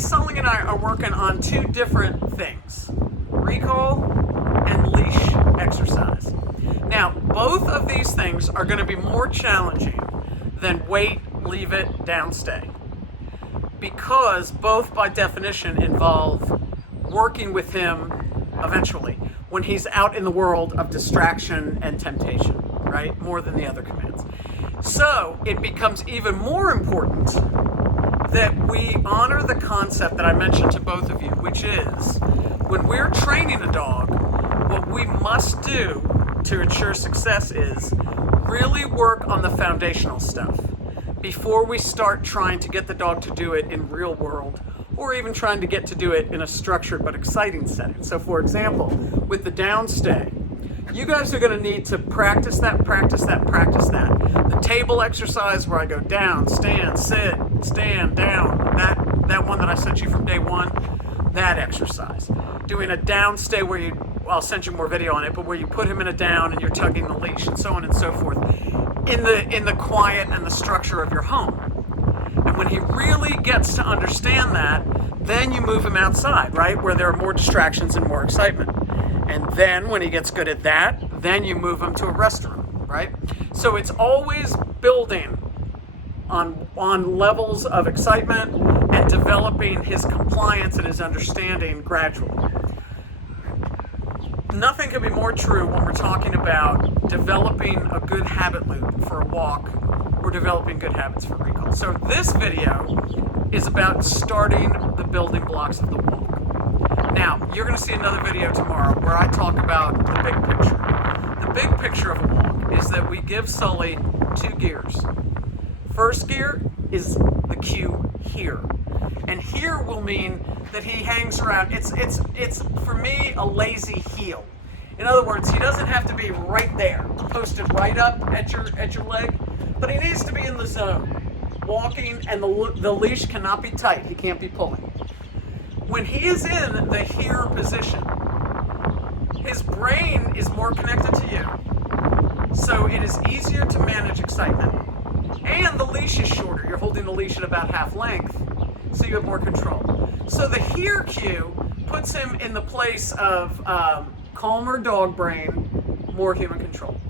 Sully and I are working on two different things: recall and leash exercise. Now, both of these things are going to be more challenging than wait, leave it, downstay, because both by definition involve working with him eventually when he's out in the world of distraction and temptation, right? More than the other commands. So it becomes even more important that we honor the concept that I mentioned to both of you, which is when we're training a dog, what we must do to ensure success is really work on the foundational stuff before we start trying to get the dog to do it in real world, or even trying to get to do it in a structured but exciting setting. So for example, with the downstay, you guys are going to need to practice that. The table exercise where I go down, stand, sit, stand, down, that one that I sent you from day one, that exercise. Doing a downstay where I'll send you more video on it, but where you put him in a down and you're tugging the leash and so on and so forth in the quiet and the structure of your home. And when he really gets to understand that, then you move him outside, right? Where there are more distractions and more excitement. And then when he gets good at that, then you move him to a restaurant, right? So it's always building on levels of excitement and developing his compliance and his understanding gradually. Nothing can be more true when we're talking about developing a good habit loop for a walk or developing good habits for recall. So this video is about starting the building blocks of the walk. Now, you're going to see another video tomorrow where I talk about the big picture. The big picture of a walk is that we give Sully 2 gears. First gear is the cue here. And here will mean that he hangs around. It's for me a lazy heel. In other words, he doesn't have to be right there, posted right up at your leg, but he needs to be in the zone, walking, and the leash cannot be tight. He can't be pulling. When he is in the here position, his brain is more connected to you, so it is easier to manage excitement. And the leash is shorter. You're holding the leash at about half length, so you have more control. So the here cue puts him in the place of calmer dog brain, more human control.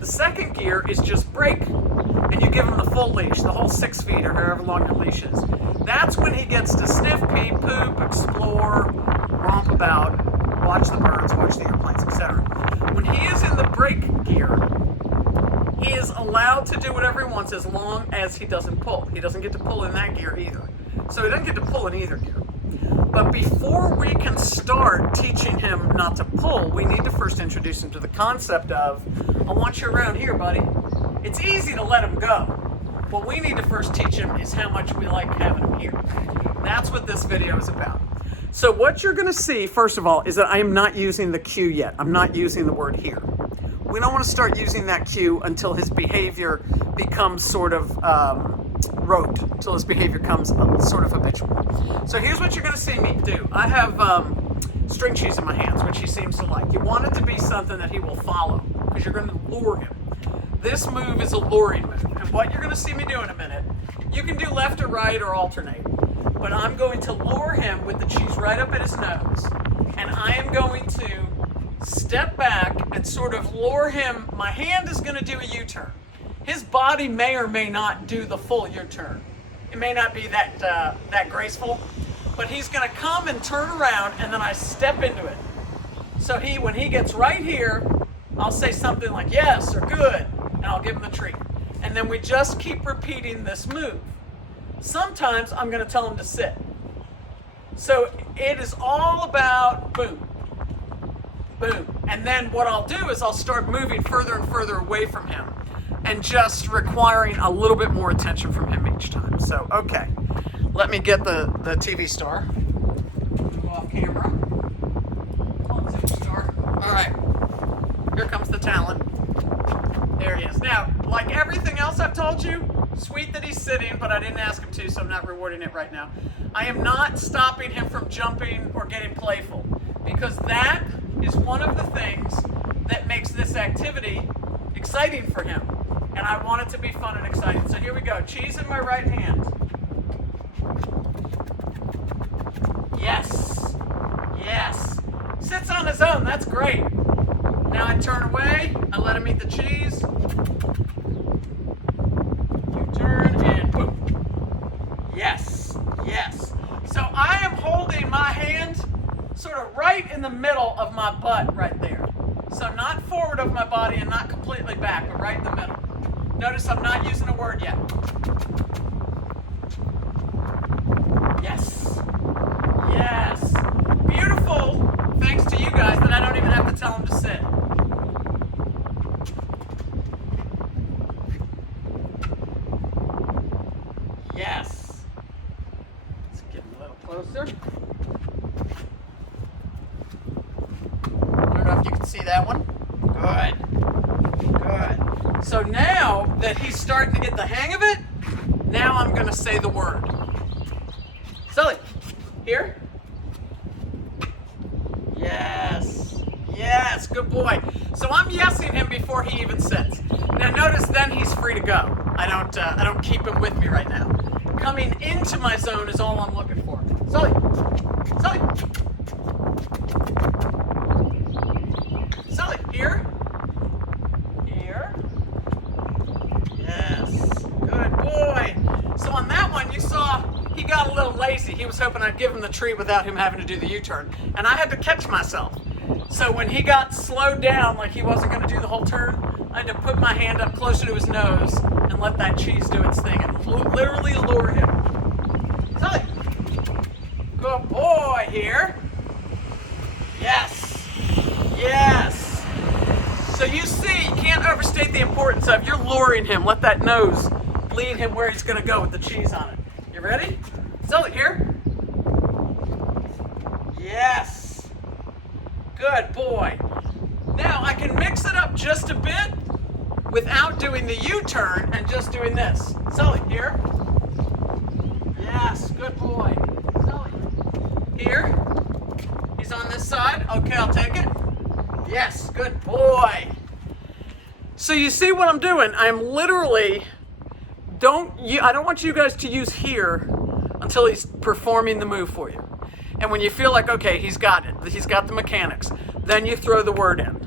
The second gear is just break, and you give him the full leash, the whole 6 feet or however long your leash is. That's when he gets to sniff, pee, poop, explore, romp about, watch the birds, watch the airplanes, etc. When he is in the break gear, he is allowed to do whatever he wants as long as he doesn't pull. He doesn't get to pull in that gear either. So he doesn't get to pull in either gear. But before we can start teaching him not to pull, we need to first introduce him to the concept of, I want you around here, buddy. It's easy to let him go. What we need to first teach him is how much we like having him here. That's what this video is about. So what you're going to see, first of all, is that I am not using the cue yet. I'm not using the word here. We don't want to start using that cue until his behavior becomes sort of rote, until his behavior comes sort of habitual. So here's what you're going to see me do. I have string cheese in my hands, which he seems to like. You want it to be something that he will follow, because you're going to lure him. This move is a luring move, and what you're going to see me do in a minute, you can do left or right or alternate, but I'm going to lure him with the cheese right up at his nose, and I am going to step back and sort of lure him. My hand is going to do a U-turn. His body may or may not do the full U-turn. It may not be that graceful, but he's going to come and turn around, and then I step into it. So when he gets right here, I'll say something like yes or good, and I'll give him the treat. And then we just keep repeating this move. Sometimes I'm going to tell him to sit. So it is all about boom, boom. And then what I'll do is I'll start moving further and further away from him and just requiring a little bit more attention from him each time. So, okay, let me get the TV star. Move off camera. Come on, superstar. All right, here comes the talent. There he is. Now, like everything else I've told you, sweet that he's sitting, but I didn't ask him to, so I'm not rewarding it right now. I am not stopping him from jumping or getting playful, because that is one of the things that makes this activity exciting for him. And I want it to be fun and exciting. So here we go. Cheese in my right hand. zone. That's great. Now I turn away. I let him eat the cheese. You turn and boom. Yes, yes. So I am holding my hand sort of right in the middle of my butt right there. So not forward of my body and not completely back, but right in the middle. Notice I'm not using a word yet. Yes. Yes. Beautiful. Thanks to you guys that I don't even have to tell him to sit. Yes. Let's get him a little closer. I don't know if you can see that one. Good. Good. So now that he's starting to get the hang of it, now I'm going to say the word. Sully, here. Yes. Yes, good boy. So I'm yesing him before he even sits. Now notice then he's free to go. I don't keep him with me right now. Coming into my zone is all I'm looking for. Sully. Sully. Sully, here. Here. Yes. Good boy. So on that one you saw he got a little lazy. He was hoping I'd give him the treat without him having to do the U-turn. And I had to catch myself. So when he got slowed down, like he wasn't going to do the whole turn, I had to put my hand up closer to his nose and let that cheese do its thing and literally lure him. Sully. Good boy here. Yes. Yes. So you see, you can't overstate the importance of you're luring him. Let that nose lead him where he's going to go with the cheese on it. You ready? Sully, here. Yes. Good boy. Now I can mix it up just a bit without doing the U-turn and just doing this. Sully, here. Yes, good boy. Sully, here. He's on this side. Okay, I'll take it. Yes, good boy. So you see what I'm doing? I'm literally, I don't want you guys to use here until he's performing the move for you. And when you feel like, okay, he's got it, he's got the mechanics, then you throw the word in.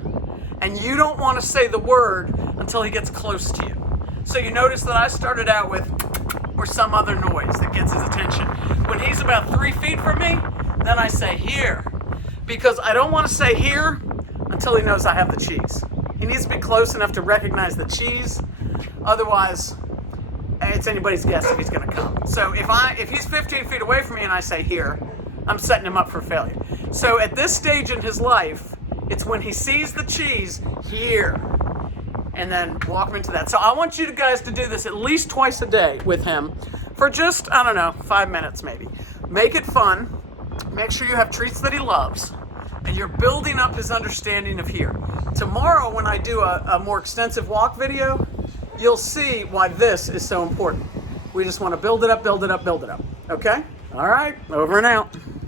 And you don't want to say the word until he gets close to you. So you notice that I started out with, or some other noise that gets his attention. When he's about 3 feet from me, then I say here. Because I don't want to say here until he knows I have the cheese. He needs to be close enough to recognize the cheese. Otherwise, it's anybody's guess if he's going to come. So if he's 15 feet away from me and I say here, I'm setting him up for failure. So at this stage in his life, it's when he sees the cheese here, and then walk him into that. So I want you guys to do this at least twice a day with him for just, 5 minutes maybe. Make it fun. Make sure you have treats that he loves, and you're building up his understanding of here. Tomorrow when I do a more extensive walk video, you'll see why this is so important. We just want to build it up, build it up, build it up. Okay? All right, over and out.